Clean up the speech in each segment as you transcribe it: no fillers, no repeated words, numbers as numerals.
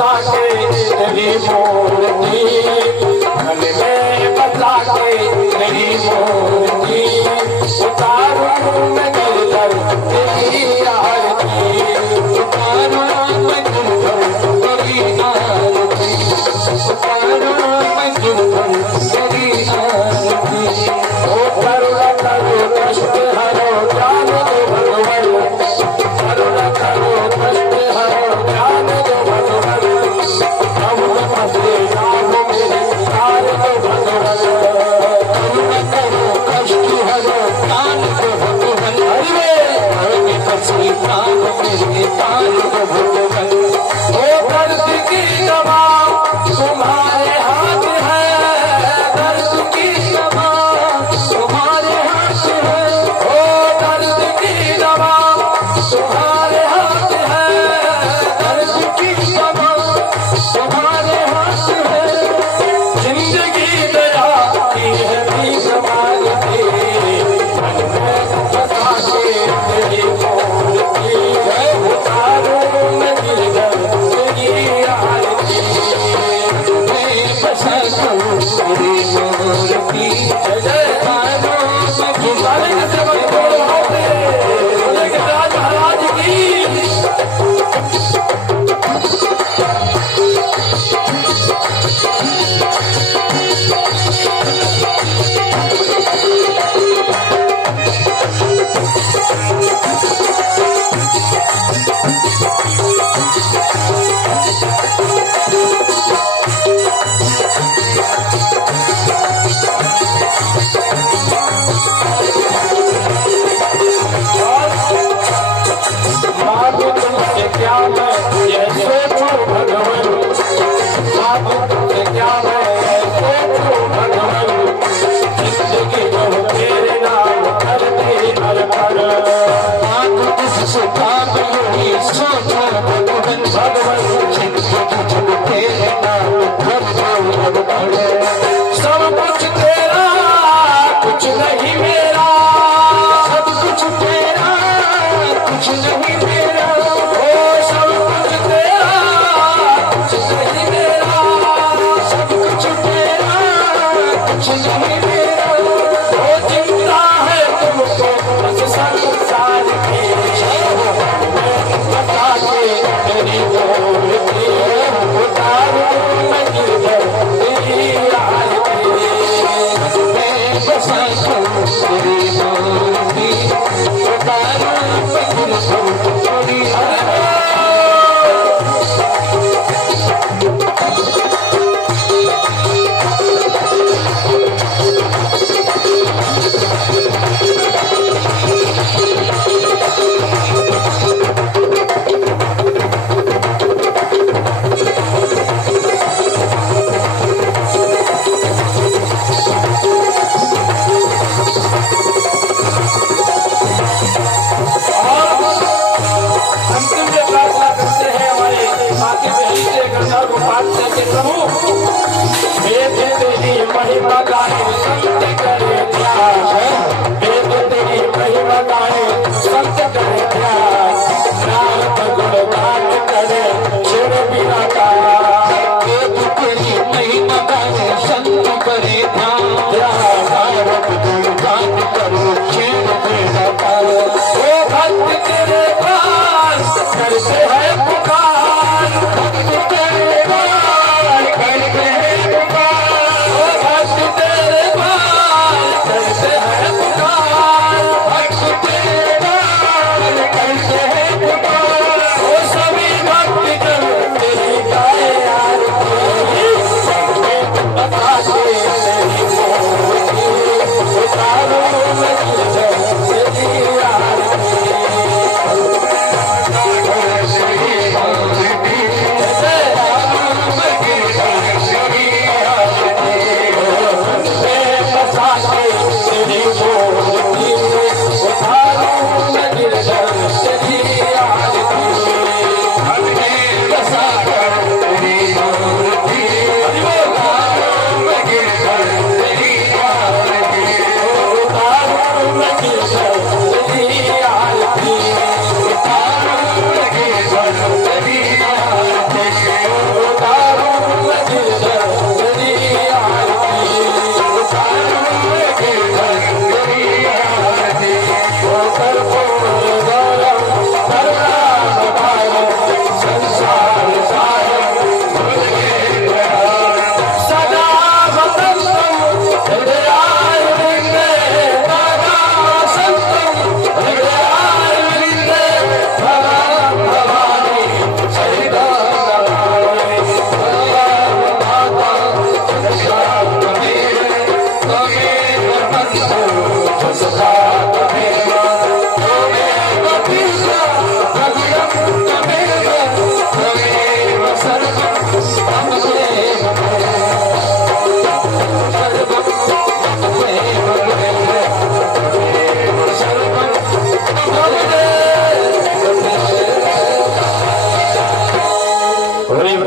बसा के तेरी मूर्ति, मन में बसा के तेरी मूर्ति, उतारूं मैं गिरधर तेरी आरती, उतारूं मैं गिरधर तेरी आरती, उतारूं मैं गिरधर तेरी आरती। ओ करुणा करो कष्ट हरो ज्ञान दो भगवान, करुणा करो कष्ट हरो ज्ञान दो भगवान, हम फंसे नाम मेरे तार दो भगवान, करुणा करो कष्ट हरो ज्ञान दो भगवान। हरि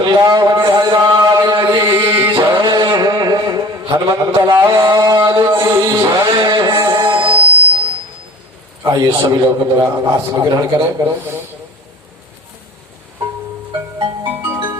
वृंदावन हजारे की जय, हनुमंत लाल की जय। आइए सभी लोग अपना आसन ग्रहण करें।